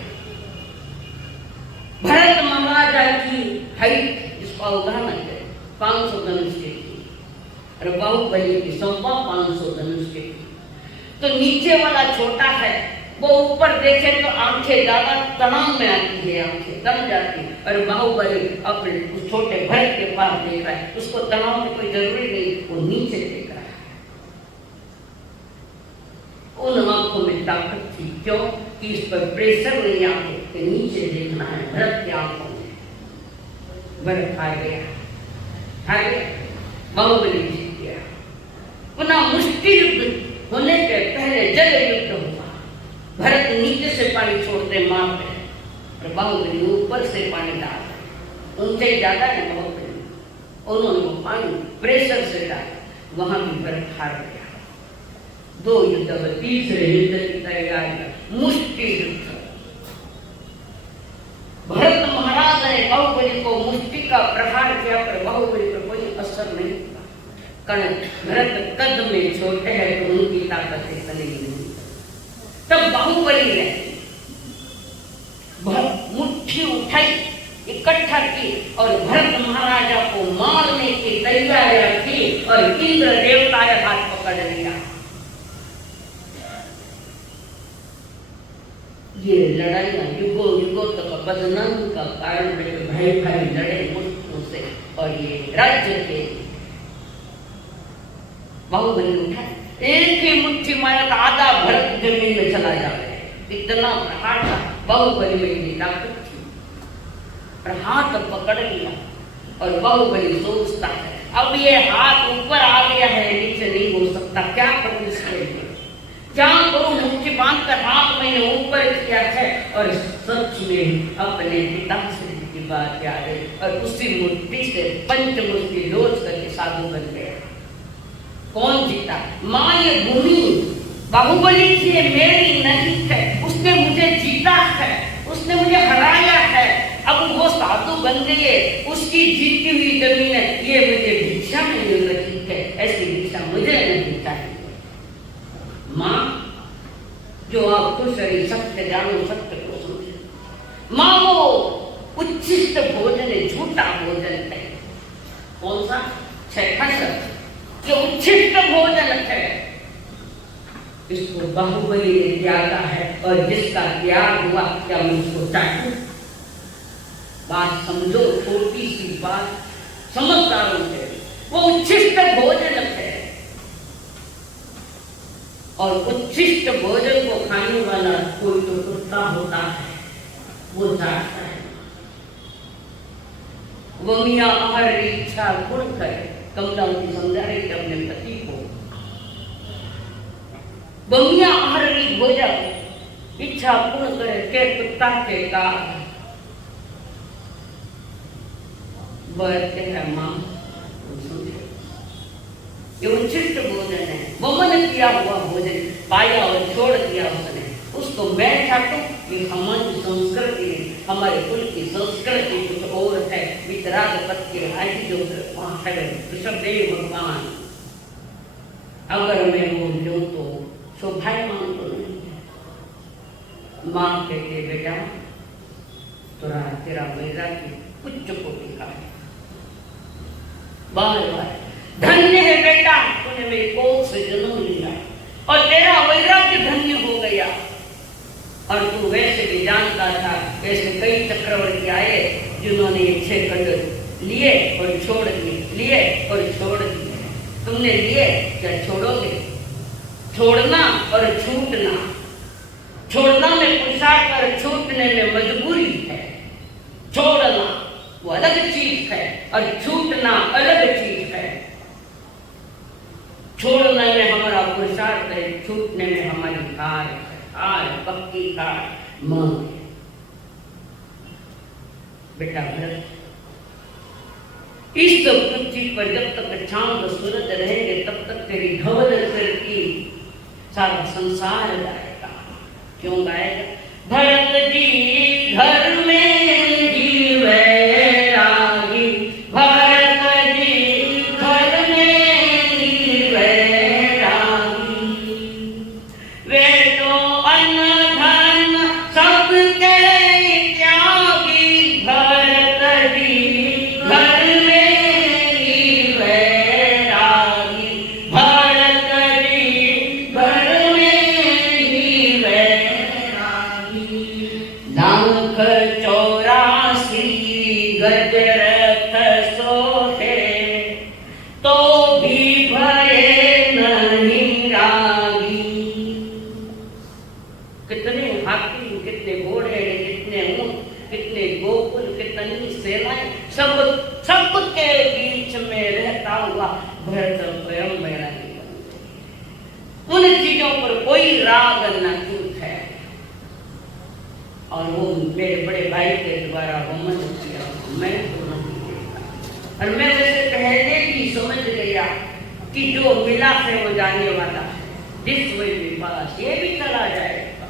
भरत महाराजा की हाइट, इसका उदाहरण है, 500 धनुष की थी, और बाहुबली की 500 धनुष की थी। तो नीचे वाला छोटा है, वो ऊपर देखे तो आंखें ज्यादा तनाव में आती है, आंखें दम जाती है। और बाहुबली अपने उस छोटे भरत के पास देख रहा है, उसको तनाव की कोई जरूरी नहीं, वो नीचे देख रहा है। उन आंखों में ताकत थी, क्यों कि इस पर प्रेशर नहीं आते कि नीचे देखना है। भरत की आंखों में भरत हार गया, हार गया, बाहुबली जीत गया। पुनः मुष्टि युद्ध होने के पहले जल युद्ध हुआ। भरत नीचे से पानी छोड़ते मारते, और बाहुबली ऊपर से पानी डालते। ऊंचाई ज्यादा है बाहुबली, उन्होंने वो पानी प्रेशर से डाला, वहां भी भरत हार गया। 2 युद्ध, तीसरे युद्ध की तैयारी, मुष्टि युद्ध। भरत महाराज ने बाहुबली को मुष्टि का प्रहार किया, पर बाहुबली पर कोई असर नहीं हुआ, कारण भरत कद में छोटे हैं तो उनकी ताकत इतनी नहीं। तब बाहुबली ने मुट्ठी उठाई, इकट्ठा की, और भरत महाराजा को मारने की तैयारियां की, और इंद्र देवता ने हाथ पकड़ लिया। ये लड़ाइयां युगों युगों तक बदनाम का कारण है कि भाई भाई लड़े मुश्किलों से, और ये राज्य के बाहुबली उठा, एक ही मुट्ठी मारा, आधा भरत जमीन में चला जाए, इतना प्रहार था। बाहुबली में इतनी ताकत थी, और हाथ पकड़ लिया, और बाहुबली सोचता है अब ये हाथ ऊपर आ गया है, नीचे नहीं हो सकता, क्या करूं इसके लिए, क्या करूं, मुट्ठी बांध कर हाथ मैंने ऊपर किया है। और सच में अपने पिताश्री की बात याद है और उसी मूर्ति से पंचमूर्ति लोच करके साधु बन गए। कौन जीता? माँ ये भूमि बाहुबली की मेरी नहीं है, उसने मुझे जीता है, उसने मुझे हराया है, अब वो साधु बन गए, उसकी जीती हुई जमीन है, ये मुझे भिक्षा में मिल रही है, ऐसी भिक्षा मुझे नहीं चाहिए। माँ जो आप खुश रही, सत्य जानो, सत्य को समझे। माँ वो उच्छिष्ट भोजन है, झूठा भोजन है। कौन सा? जो उच्छिष्ट भोजन है, इसको बाहुबली ने त्यागा है और जिसका त्याग हुआ क्या मैं उसको चाहूं? बात समझो, छोटी सी बात समझदारों से, वो उच्छिष्ट भोजन है और उच्छिष्ट भोजन को खाने वाला कोई तो कुत्ता होता है, वो जानता है। वो मियाँ आहार इच्छा गुण करे, कमलावती समझा रही थी अपने पति को, बमिया आहारी भोजन इच्छा पूर्ण करे के कुत्ता के का बढ़ते हैं। मां ये उच्छिष्ट भोजन है, वमन किया हुआ भोजन पाया और छोड़ दिया उसने, उसको मैं चाहूं। ये हमारी संस्कृति है, हमारे कुल की संस्कृति कुछ और है। वितराग पद के आदि जो ऋषभदेव भगवान, अगर मैं वो लूं तो सौभाग्यवान तो नहीं है। माँ कहते बेटा तेरा वैराग्य उच्च कोटि का है, बार बार धन्य है बेटा, तूने मेरी कोख से जन्म लिया और तेरा वैराग्य धन्य हो गया। और तू वैसे भी जानता था, ऐसे कई चक्रवर्ती आए जिन्होंने ये 6 खंड लिए और छोड़ दिए, लिए और छोड़ दिए। तुमने लिए क्या छोड़ोगे? छोड़ना और छूटना, छोड़ना में पुरुषार्थ और छूटने में मजबूरी है। छोड़ना वो अलग चीज है और छूटना अलग चीज है। छोड़ने में हमारा पुरुषार्थ है, छूटने में हमारी हार है, हार पक्की हार मां। बेटा भरत, इस पृथ्वी पर जब तक चांद सूरज रहेंगे तब तक तेरी धवल करती सारा संसार गाएगा। क्यों गाएगा? भरत जी घर में जी वैरागी, भरत जी घर में जी वैरागी, वे तो अन्न धन सबके त्यागी, भरत जी घर में जी वैरागी, भरत जी घर में जी वैरागी। लाख 84 गजरथ सोहे, तो भी भये नहीं रागी। कितने हाथी, कितने घोड़े, कितने ऊंट, कितने गोकुल, कितनी सेनाएं, सब के बीच में रहता हुआ भरत स्वयं वैरागी बन गए। उन चीजों पर कोई राग नहीं है और वो मेरे बड़े भाई के द्वारा वमन किया, मैं तो नहीं देखा। और मैं वैसे पहले भी समझ गया कि जो मिला है वो जाने वाला है, जिस वे पास ये भी चला जाएगा।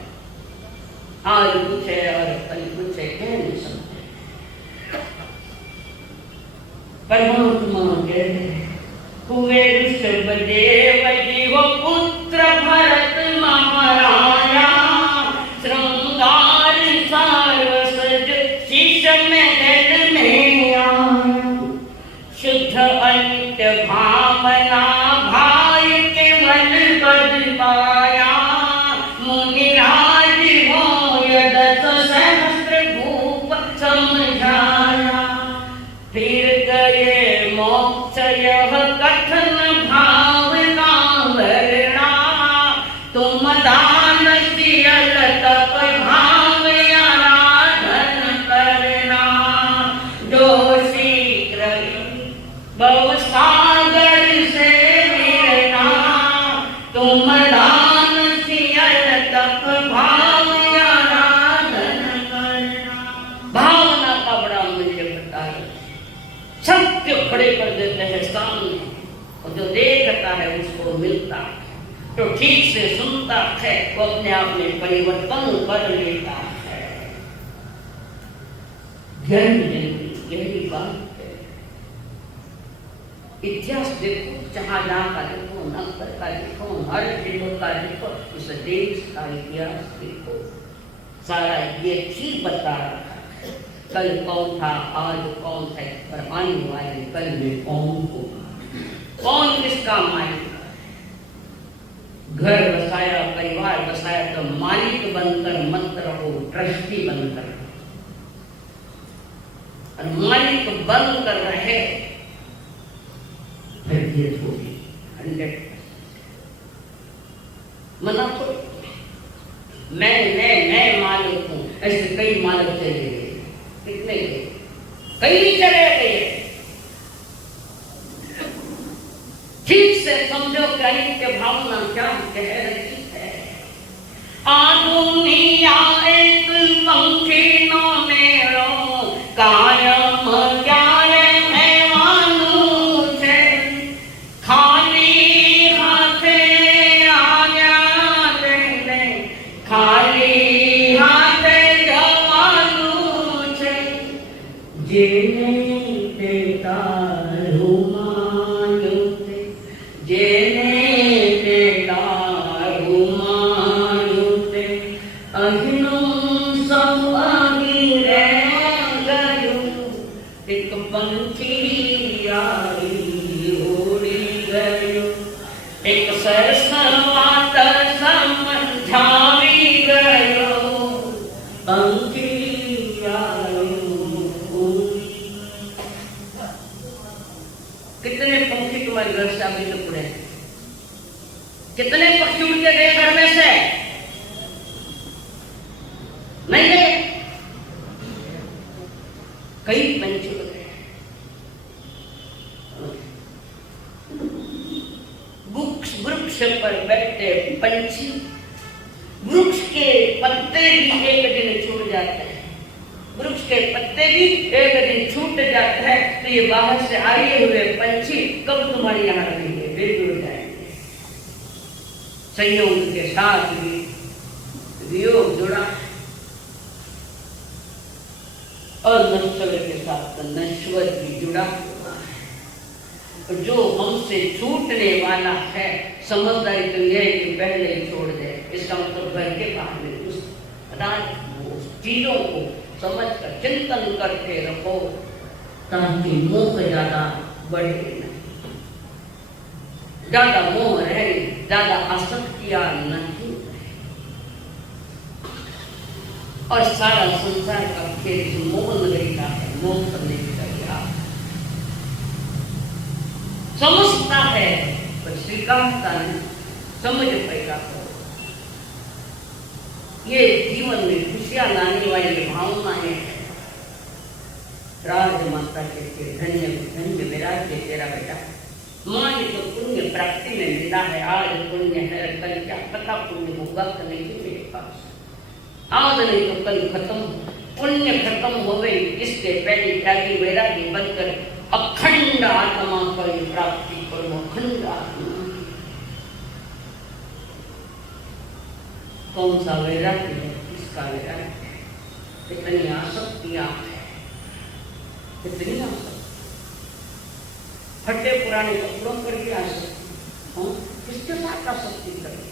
आज कुछ है और कल कुछ है, कह नहीं सकते। परमात्मा कहते हुए ऋषभदेव जी वो पुत्र भरत महाराया, श्रृंगार सारसज शीश महल में आया, शुद्ध अंत भावना भाई के मन पद पाया, मुनिराज हो यदत सहस्त्र भूप समझाया, फिर गए मोक्ष यह कथन भाव का वर्णा, तुम दान सियल तप भाव आराधन करना, जो शीघ्र भवसागर से मिलना तुम दान सियल तक भाव आराधन करना। भावना का बड़ा मूल्य होता है। सत्य खड़े कर देते हैं सामने और जो देखता है उसको मिलता है, तो ठीक से सुनता है, वो अपने आप में परिवर्तन कर लेता है। यही बात है। इतिहास देखो, जहां का देखो, नगर का देखो, हर जिलों का देखो, उस देश का इतिहास देखो, सारा ये ही बता रहा है कल कौन था, आज कौन है, और आने वाले कल में कौन होगा, कौन किसका मालिक। घर बसाया, परिवार बसाया, तो मालिक बनकर मत रहो, ट्रस्टी बनकर। और मालिक बनकर रहे फिर ये होगी 100%। मना तो मैं मालिक हूं, ऐसे कई मालिक चले गए। कितने गए? कई चले गए। ठीक से समझो कि भावना क्या कह रही है। दुनिया एक पंखी नो मेरो कायम ज्ञान है मानू छे, खाली हाथे आज्ञा देने, खाली हाथे जवानू छे, जेने देता रुमाल थे, जेने देता रुमाल थे, अहिनो सब आगी रह गयो, एक पंखी आई उड़ी गयो, एक सरसवात समझावी गयो, पंखी कितने पंखी तुम्हारे घर से अभी तक उड़े? कितने पक्षी उड़ के गए घर में से? नहीं गए। कई पंछी उड़ गए। वृक्ष पर बैठे पंछी, वृक्ष के पत्ते भी एक दिन छूट जाते हैं, वृक्ष के पत्ते भी एक दिन छूट जाते हैं, तो ये बाहर से आए हुए पंछी कब तुम्हारे यहाँ रहेंगे? वे जुड़ जाएंगे। संयोग के साथ भी वियोग जुड़ा और नश्वर के साथ नश्वर भी जुड़ा हुआ है। जो हमसे छूटने वाला है, समझदारी तो यह है कि पहले ही छोड़ दे। इसका मतलब घर के बाहर में उस चीजों को समझ कर चिंतन करके रखो, ताकि मोह ज्यादा बढ़े नहीं, ज्यादा मोह रहे, ज्यादा आसक्तियां नहीं, और सारा संसार का खेल मोह नगरी का है, मोह करने की तैयार समझता है पर स्वीकारता नहीं। समझ पैदा करो। ये जीवन में खुशियां लाने वाली भावनाएं हैं। राज माता कहते धन्य धन्य मेरा तेरा बेटा, माँ ये तो पुण्य प्राप्ति में मिला है, आज पुण्य है, कल क्या पता पुण्य होगा कि नहीं मेरे पास, आज नहीं तो कल खत्म, पुण्य खत्म हो गई, इसके पहले त्यागी वैरागी बनकर अखंड आत्मा की प्राप्ति करो। अखंड आत्मा कौन सा वैराग्य है? किसका वैराग्य है? कितनी आसक्तियां है, कितनी आसक्ति, फटे पुराने कपड़ों पर भी आसक्ति, किसके साथ आसक्ति करें?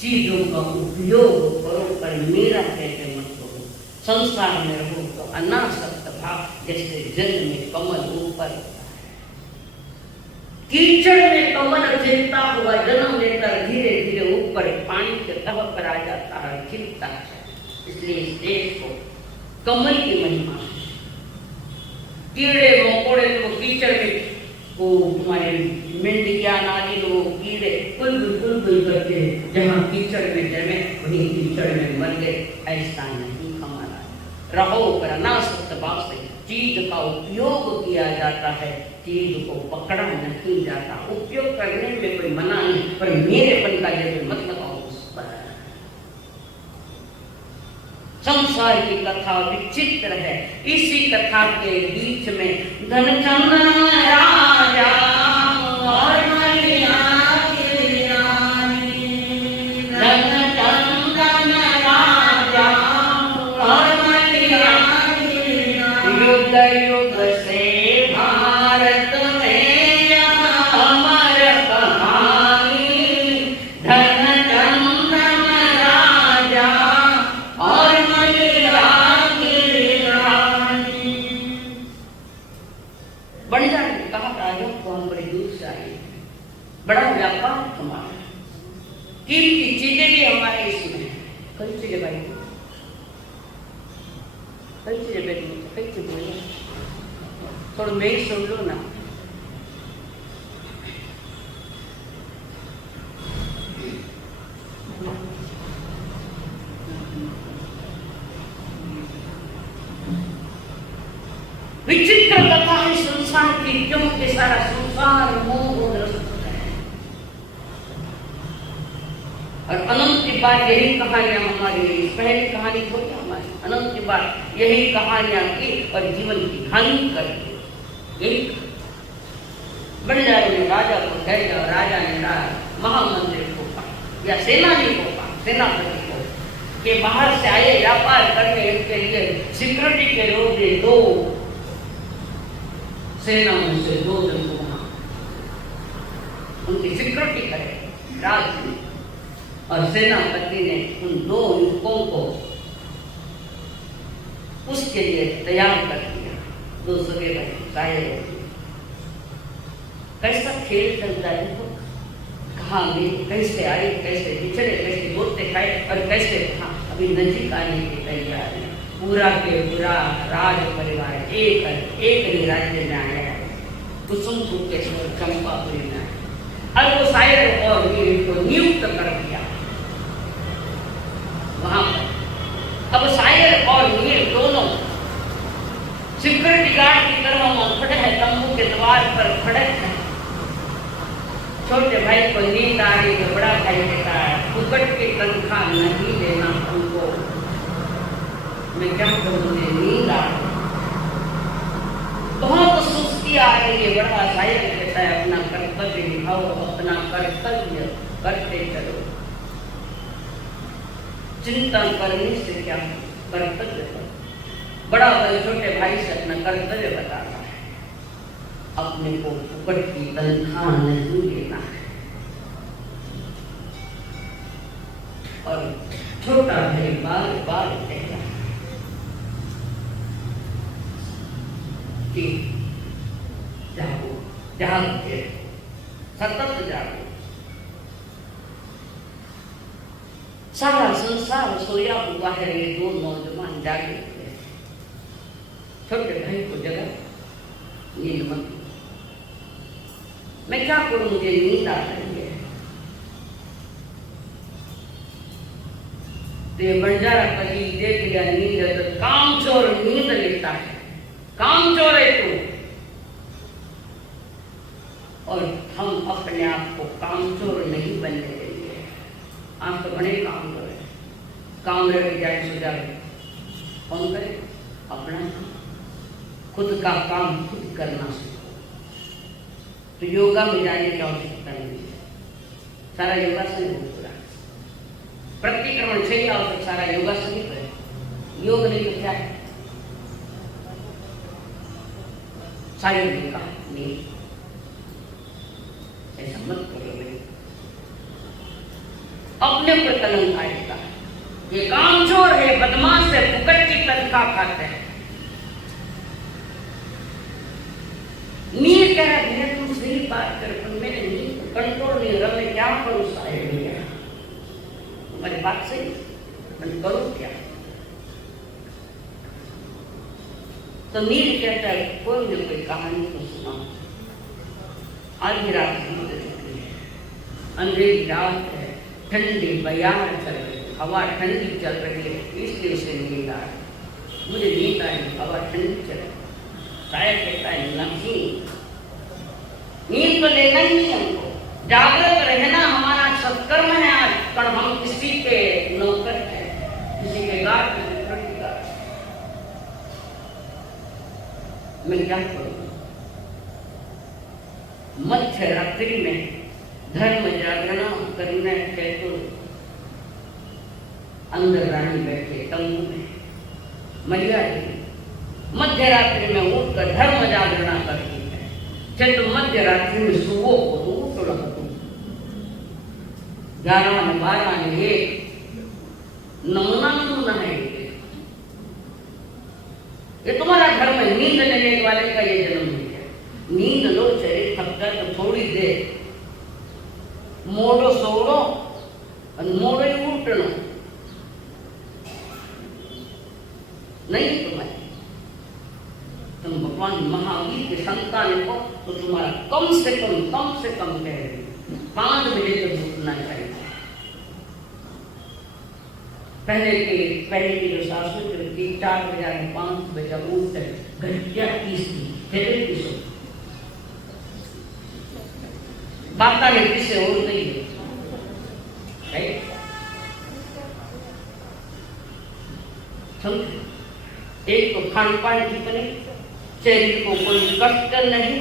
चीजों का उपयोग करो पर मेरा कहते मत करो। संसार में रहो तो अनासक्त भाव, जैसे जल में कमल ऊपर, कीचड़ में कमल खिलता हुआ जन्म लेकर धीरे धीरे ऊपर पानी के तह पर आ जाता है, खिलता है। इसलिए इस देश को कमल की महिमा है। कीड़े मकोड़े तो कीचड़ में, वो हमारे मिंडिया नाली वो कीड़े कुल करके जहाँ कीचड़ में जमे वहीं कीचड़ में मर गए। ऐसा नहीं हमारा, रहो पर अनासक्त प्रभाव से चीज का उपयोग किया जाता है, चीज को पकड़ा नहीं जाता। उपयोग करने में कोई मना नहीं, पर मेरेपन का जब मतलब उस पर। संसार की कथा विचित्र है। इसी कथा के बीच में धनचंद्र राजा और मलिया की रानी, धनचंद्र राजा और मलिया की रानी, युग युग से भारत में अमर कहानी, धनचंद्र राजा और बंजार ने कहा, राजा को हम बड़े दूर से आए, बड़ा व्यापार हमारा, कीमती चीजें भी हमारे इसमें है। कई चीजें भाई, कई चीजें बेटी, कई चीजें बोलो, थोड़ा मैं ही सुन लो ना। विचित्र कथा है संसार की, क्योंकि सारा संसार मोहग्रस्त है। और अनंत की बात यही कहानियां हमारी, पहली कहानी थोड़ी हमारी, अनंत की बात यही कहानियां की और जीवन की हानि कर दी। एक बंजारे ने राजा को भेजा, राजा ने महामंत्री को कहा या सेनानी को कहा, सेनापति को, कि बाहर से आए व्यापार करने के लिए सिक्योरिटी के लोग दो सेना में से दो जन को वहां उनकी सिक्योरिटी करे राज ने। और सेनापति ने उन दो युवकों को उसके लिए तैयार कर दिया। दो सगे भाई शायर, कैसा खेल चलता है, तो कहाँ गए, कैसे आए, कैसे बिछड़े, कैसे बोलते खाए और कैसे अभी नजीक आने की तैयारी। पूरा के पूरा राज परिवार एक राज्य में आया है, कुसुमपुर के चंपापुरी में आया। और वो शायर और वीर को नियुक्त कर दिया वहां पर। अब शायर और वीर दोनों सिक्योरिटी गार्ड की तरह वहां खड़े हैं, तंबू के द्वार पर खड़े हैं। छोटे भाई को नींद आ रही तो बड़ा भाई कहता है, फुकट की तनख्वाह नहीं देना तुमको, मैं क्या करूं, मुझे नींद आ रही, बहुत सुस्ती आ रही है। बड़ा शायर कहता है, अपना कर्तव्य निभाओ, अपना कर्तव्य करते चलो, चिंता करने से क्या, कर्तव्य करो। बड़ा छोटे भाई से अपना कर्तव्य बताता है, अपने को फुकट की तनख्वाह नहीं लेना है। और छोटा भाई बार बार कहता है कि जागो, जागते सतत जागो। सारा संसार सोया हुआ है, ये दो नौजवान जागे हुए। छोटे भाई को जगा, नींद मत, मैं क्या करूं, मुझे नींद आ रही है। तो बंजारा कभी देख लिया नींद, तो कामचोर नींद लेता है, कामचोर है तू। और हम अपने आप को कामचोर नहीं बनने देंगे। आप तो बड़े कामचोर है, काम रह जाए सो जाए, कौन करे अपना खुद का काम खुद करना सीखो। तो योगा में जाने की आवश्यकता नहीं है, सारा योगासन हो पूरा। प्रतिक्रमण से ही आवश्यक, सारा योगासन ही करे। योग नहीं तो क्या है, सारी योगा नहीं, ऐसा मत करो। अपने पर कलंक आएगा, ये कामचोर है, बदमाश है, फुकट की तनख्वाह खाते हैं। नीर कह रहा है, तुम सही बात कर, पर मेरे नीर कंट्रोल नहीं हो रहा, मैं क्या करूं, साहिब नहीं है तुम्हारी बात सही, मैं करूं क्या। तो नीर कहता है, कोई न कोई कहानी तो सुना। आधी रात हो चुकी है, अंधेरी रात है, ठंडी बयार चल रही है, हवा ठंडी चल रही है, इसलिए उसे नींद आ रही। मुझे नींद आ रही, हवा ठंडी है कहता है नहीं, नींद तो लेना ही नहीं हमको, जागृत रहना हमारा सत्कर्म है आज। पर हम किसी के नौकर हैं, किसी के गार्ड, मैं क्या करूं? मध्य रात्रि में धर्म जागरण करने के तो अंदर रानी बैठे तंबू में, मैया मध्य रात्रि में उठकर धर्म जागरण करती है। जब तो मध्य रात्रि में सुबह को तो उठ रहा 11 ने 12 ने 1 नमूना है। ये तुम्हारा धर्म है, नींद लेने वाले का ये जन्म है। नींद लो चले थक कर तो थोड़ी देर मोड़ो सोड़ो और मोड़ो ही उठना नहीं तुम्हारे। तुम भगवान महावीर के संतान को तो तुम्हारा कम से कम कह रहे 5 बजे तक उठना चाहिए। पहले की जो शासक थी 4 बजे 5 बजे उठ घटिया तीसरी बाता ने किसे और नहीं है। एक तो खान पान की बने, शरीर को कोई कष्ट नहीं,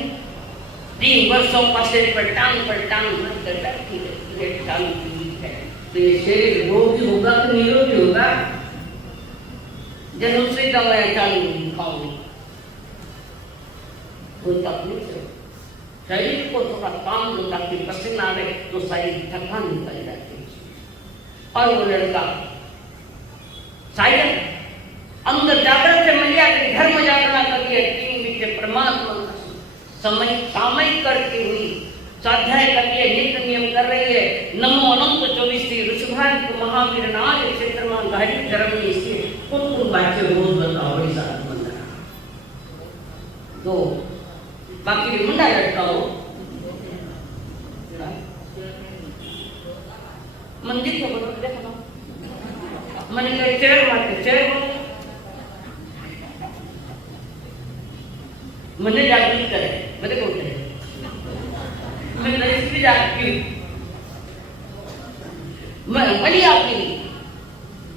3 वर्षों का सिर पर टांग भर कर बैठी है। तो ये शरीर रोगी होगा तो निरोगी होगा? जन्म से दवाएं चालू खाओगे कोई तकलीफ है। शरीर को थोड़ा काम दो ताकि पसीना आवे तो शरीर थकान निकल जाती है। और वो लड़का शायद अंदर जागृत से मिलिया धर्म जागरण करिए, तीन विद्य परमात्मा समय सामयिक करती हुई स्वाध्याय करके नित्य नियम कर रही है। नमो अनंत 24 ऋषभान महावीर नाथ क्षेत्र में गाड़ी धर्म से कौन बात रोज बताओ बड़ी सारा मंदिर तो बाकी भी मुंडा लटकाओ मंदिर को बोलो देखो मैंने कहा चेयर मारते चेयर मैंने जागृत करे मैंने बोलते हैं मैं नई भी जाती हूँ मैं बड़ी आपकी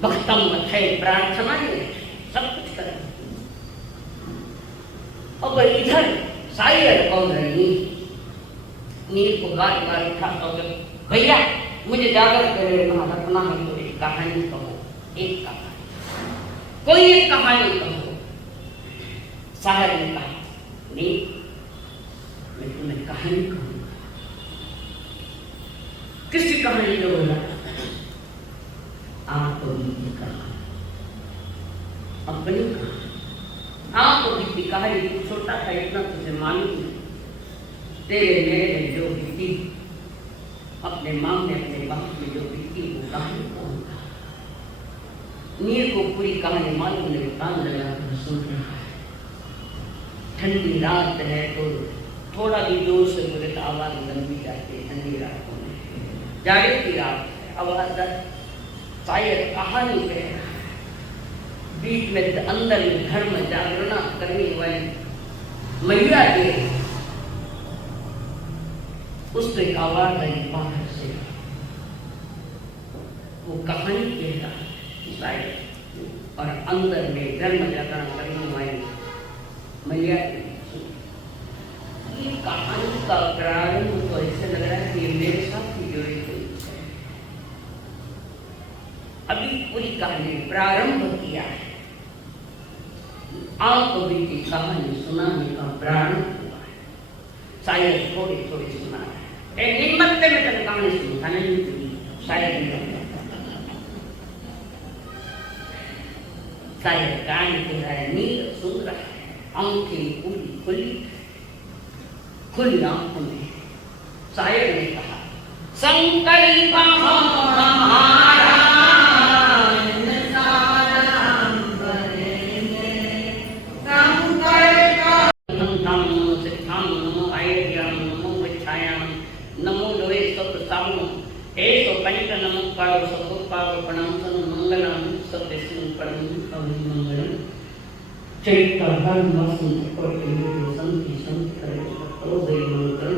भक्तम है प्रार्थना है सब कुछ करें। अब इधर शायद कौन रही नीर को गाल उठा तो भैया मुझे जागृत करे रखना है तो एक कहानी कहो, एक कहानी कोई एक कहानी कहो। साहब ने कहा नहीं मैं तुम्हें कहानी कहूंगा। किसकी कहानी जो बोला आपको बीती कहानी अपनी कहानी आपको बीती कहानी छोटा था इतना तुझे मालूम नहीं। तेरे मेरे जो बीती अपने माँ ने अपने बाप में जो बीती वो कहानी कहूंगा। नीर को पूरी कहानी मालूम नहीं, कान लगा कर सुन रहा है। ठंडी रात है तो थोड़ा भी जोर से बोले तो आवाज लंबी जाती है। ठंडी रातों में जाड़े की रात है, आवाज शायद कहानी कह रहा है। बीच में अंदर में धर्म जागरण करने वाली मैया के उस एक आवाज आई बाहर से, वो कहानी कह रहा है शायद। और अंदर में धर्म जागरण करने वाली मैया ये कहानी का प्रारंभ तो ऐसे लग रहा है कि ये मेरे साथ ही जुड़ी हुई है। अभी पूरी कहानी प्रारंभ किया है, आपको भी की कहानी सुनाने का प्रारंभ हुआ है। शायद थोड़ी थोड़ी सुना है निम्मत में तक कहानी सुनता नहीं शायद कान कह रहा है नींद सुन रहा है। आंखें खुली खुली आंखों में शायर ने कहा संकल्प हमारा नमो लोहे सब सामो हे तो पंच नमो कालो सब पाव प्रणाम सन मंगलम सब देशों परम अवधि मंगलम चैत्र धर्म वसंत कौटिल्य संति संत करे तो दई मंगल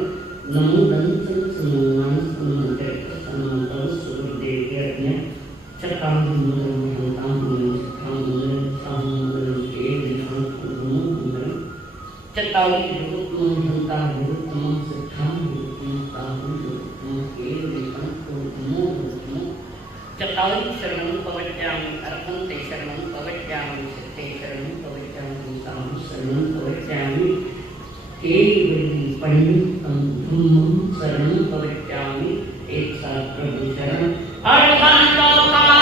नमो दंतन समान समान चैत्र समान सुरदेव यज्ञ चकाम मंगल हंताम मंगल सखाम मंगल साम मंगल के दिखां नमो मंगल चताली रूप हंता रूप तम सखाम रूप ताम रूप के दिखां नमो नमो चताली शरणं पवज्यामि अर्हन्ते शरणं पवज्यामि सिद्धे शरणं पवज्यामि साम शरणं पवज्यामि केवली पंडितं धम्मं शरणं पवज्यामि एक साथ प्रभु शरण अर्हन्तोपाय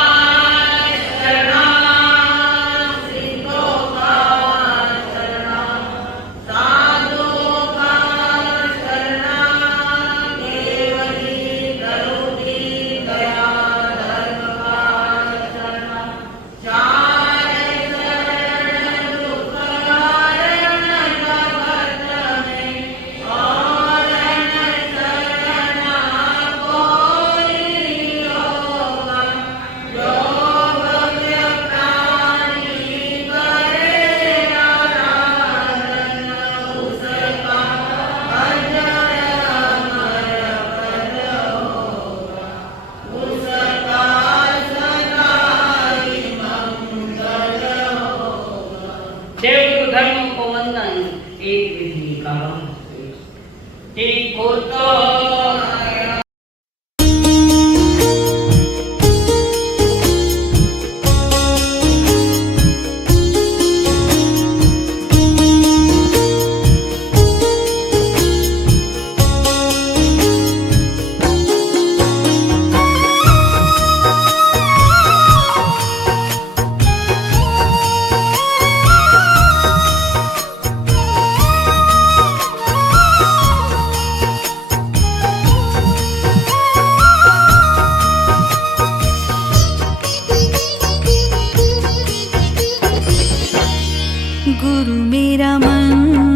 शरणं सिद्धोपाय शरणं साधुोपाय शरणं केवली करोति दया देव धर्म को वंदन एक विधि का गुरु मेरा मन